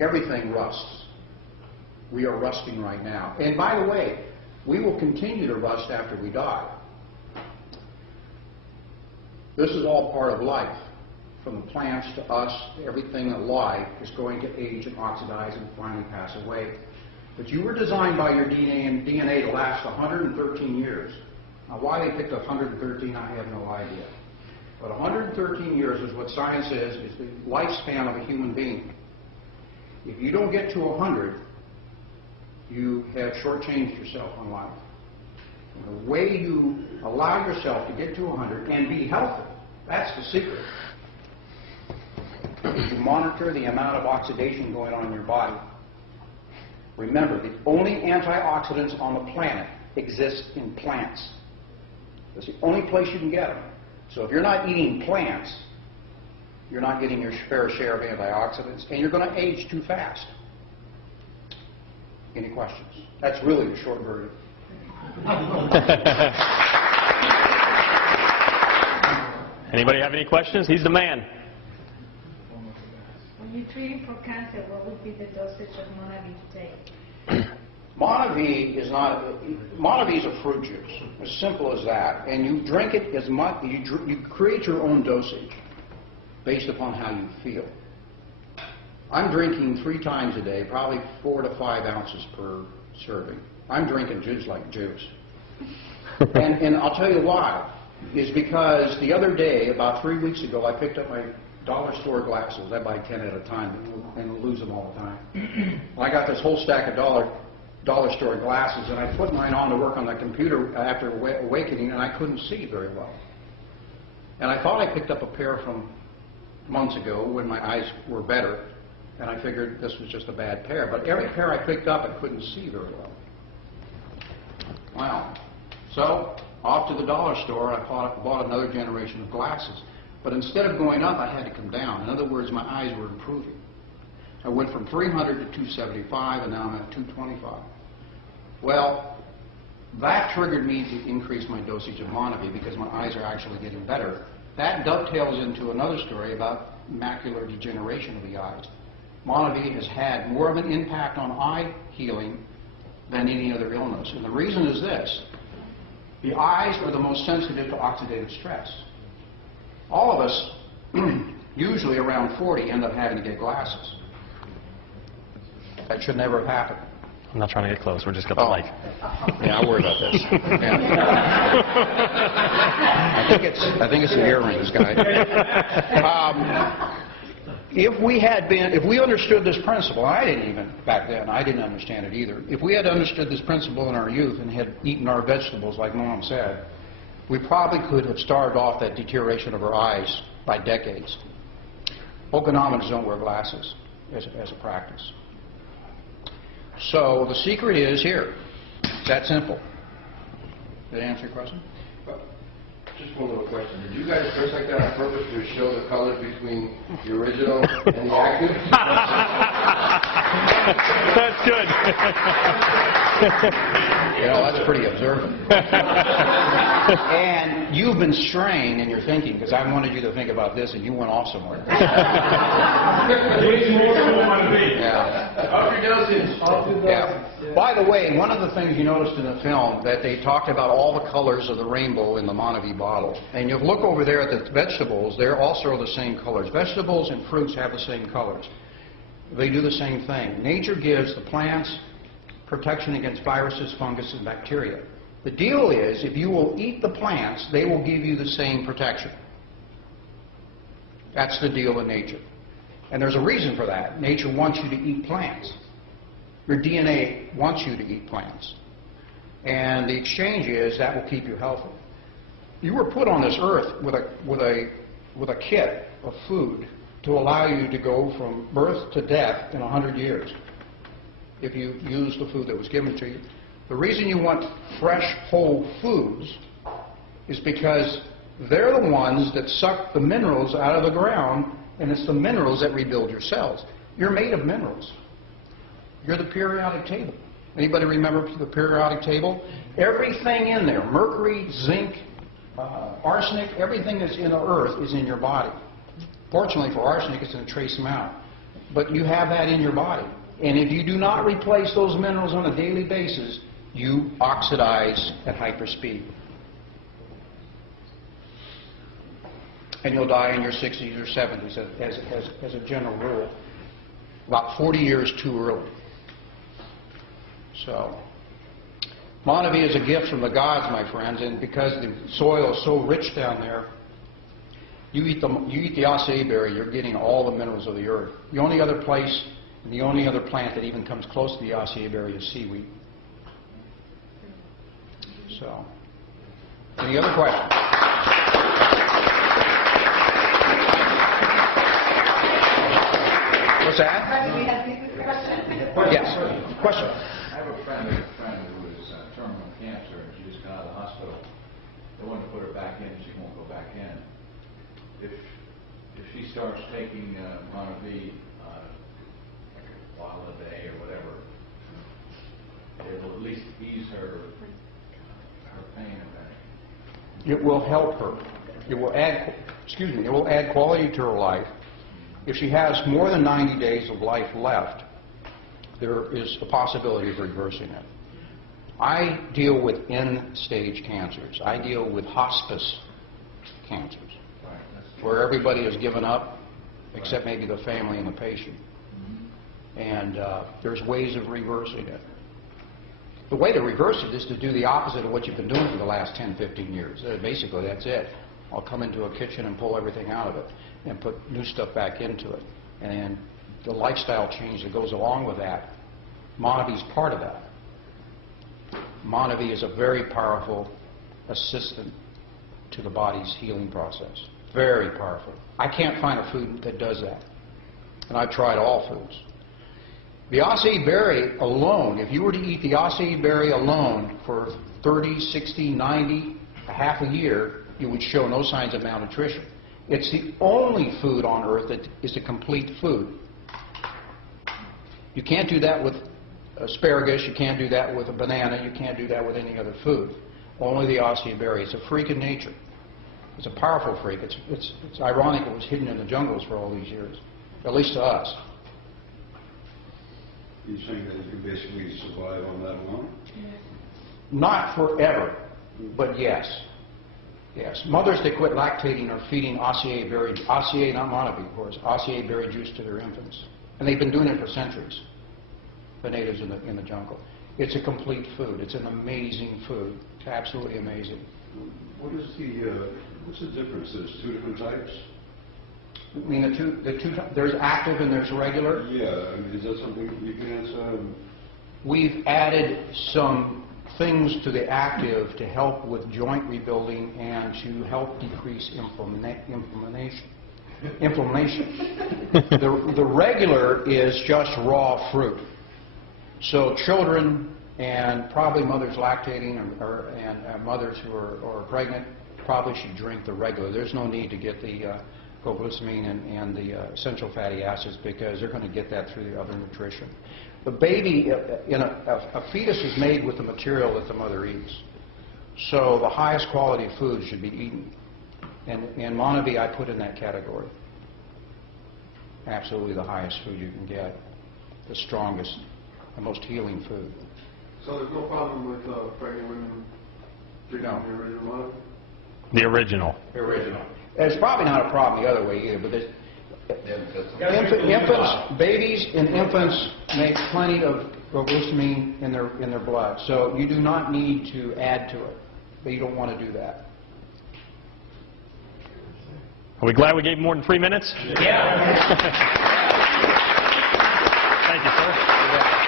everything rusts. We are rusting right now. And by the way, we will continue to rust after we die. This is all part of life. From the plants to us, everything alive is going to age and oxidize and finally pass away. But you were designed by your DNA to last 113 years. Now, why they picked 113, I have no idea. But 113 years is what science says is the lifespan of a human being. If you don't get to 100, you have shortchanged yourself on life. And the way you allow yourself to get to 100 and be healthy, that's the secret. You monitor the amount of oxidation going on in your body. Remember, the only antioxidants on the planet exist in plants. That's the only place you can get them. So if you're not eating plants, you're not getting your fair share of antioxidants, and you're going to age too fast. Any questions? That's really the short version. Anybody have any questions? He's the man. When you're treating for cancer, what would be the dosage of Mona-Vie to take? Mona-Vie is not. Mona-Vie is a fruit juice, as simple as that. And you drink it as much. You create your own dosage based upon how you feel. I'm drinking 3 times a day, probably 4 to 5 ounces per serving. I'm drinking juice like juice. And I'll tell you why. Is because the other day, about 3 weeks ago, I picked up my dollar store glasses. I buy 10 at a time and lose them all the time. I got this whole stack of dollar store glasses, and I put mine on to work on the computer after awakening, and I couldn't see very well. And I thought I picked up a pair from months ago when my eyes were better, and I figured this was just a bad pair. But every pair I picked up, I couldn't see very well. Wow. So, off to the dollar store, I bought another generation of glasses. But instead of going up, I had to come down. In other words, my eyes were improving. I went from 300 to 275, and now I'm at 225. Well, that triggered me to increase my dosage of Mona-Vie because my eyes are actually getting better. That dovetails into another story about macular degeneration of the eyes. Mona-Vie has had more of an impact on eye healing than any other illness. And the reason is this. The eyes are the most sensitive to oxidative stress. All of us, usually around 40, end up having to get glasses. That should never have happened. I'm not trying to get close. We're just got the mic. Yeah, I worry about this. Yeah. I think it's the earrings, guy. If we understood this principle, I didn't even back then. I didn't understand it either. If we had understood this principle in our youth and had eaten our vegetables, like Mom said, we probably could have starved off that deterioration of our eyes by decades. Okonomans don't wear glasses as a practice. So the secret is here. It's that simple. Did I answer your question? Just one little question. Did you guys dress like that on purpose to show the colors between the original and the active? That's good. You know, that's pretty observant. And you've been straying in your thinking because I wanted you to think about this and you went off somewhere. Yeah. By the way, one of the things you noticed in the film that they talked about all the colors of the rainbow in the Mona-Vie bottle. And you look over there at the vegetables, they're also the same colors. Vegetables and fruits have the same colors. They do the same thing. Nature gives the plants protection against viruses, fungus, and bacteria. The deal is, if you will eat the plants, they will give you the same protection. That's the deal in nature. And there's a reason for that. Nature wants you to eat plants. Your DNA wants you to eat plants. And the exchange is that will keep you healthy. You were put on this earth with a kit of food to allow you to go from birth to death in 100 years if you use the food that was given to you. The reason you want fresh, whole foods is because they're the ones that suck the minerals out of the ground, and it's the minerals that rebuild your cells. You're made of minerals. You're the periodic table. Anybody remember the periodic table? Everything in there, mercury, zinc, arsenic, everything that's in the earth is in your body. Fortunately for arsenic, it's in a trace amount. But you have that in your body. And if you do not replace those minerals on a daily basis, you oxidize at hyperspeed. And you'll die in your 60s or 70s as a general rule. About 40 years too early. So, Mona-Vie is a gift from the gods, my friends, and because the soil is so rich down there, you eat the acai berry, you're getting all the minerals of the earth. The only other place, and the only other plant that even comes close to the acai berry is seaweed. So, any other questions? What's that? Yes. Question. I have a friend who is terminal cancer, and she just got out of the hospital. They want to put her back in, she won't go back in. If she starts taking Mona-Vie like a bottle a day or whatever, it will at least ease her pain and that. It will help her. It will add, it will add quality to her life. If she has more than 90 days of life left, there is a possibility of reversing it. I deal with end-stage cancers. I deal with hospice cancers, where everybody has given up except maybe the family and the patient. And there's ways of reversing it. The way to reverse it is to do the opposite of what you've been doing for the last 10, 15 years. Basically, that's it. I'll come into a kitchen and pull everything out of it and put new stuff back into it. And the lifestyle change that goes along with that, Mona-Vie is part of that. Mona-Vie is a very powerful assistant to the body's healing process. Very powerful. I can't find a food that does that. And I've tried all foods. The acai berry alone, if you were to eat the acai berry alone for 30, 60, 90, a half a year, you would show no signs of malnutrition. It's the only food on earth that is a complete food. You can't do that with asparagus, you can't do that with a banana, you can't do that with any other food. Only the acai berry. It's a freak in nature. It's a powerful freak. It's ironic it was hidden in the jungles for all these years, at least to us. You're saying that you basically survive on that alone? Not forever, but yes. Yes. Mothers that quit lactating are feeding acai berry, acai, not Mona-Vie, of course, acai berry juice to their infants. And they've been doing it for centuries, the natives in the jungle. It's a complete food. It's an amazing food. It's absolutely amazing. What's the difference? There's two different types? I mean, there's active and there's regular. Yeah, I mean, is that something you can answer? We've added some things to the active to help with joint rebuilding and to help decrease inflammation. The regular is just raw fruit. So children and probably mothers lactating and mothers who are pregnant probably should drink the regular. There's no need to get the glucosamine and the essential fatty acids because they're going to get that through the other nutrition. The baby, a fetus is made with the material that the mother eats. So the highest quality food should be eaten. And Mona-Vie I put in that category. Absolutely the highest food you can get. The strongest, the most healing food. So there's no problem with pregnant women drinking the original Mona-Vie? The original. The original. It's probably not a problem the other way either, but there's infants, babies and infants make plenty of glucosamine in their blood, so you do not need to add to it, but you don't want to do that. Are we glad we gave more than 3 minutes? Yeah. Thank you, sir.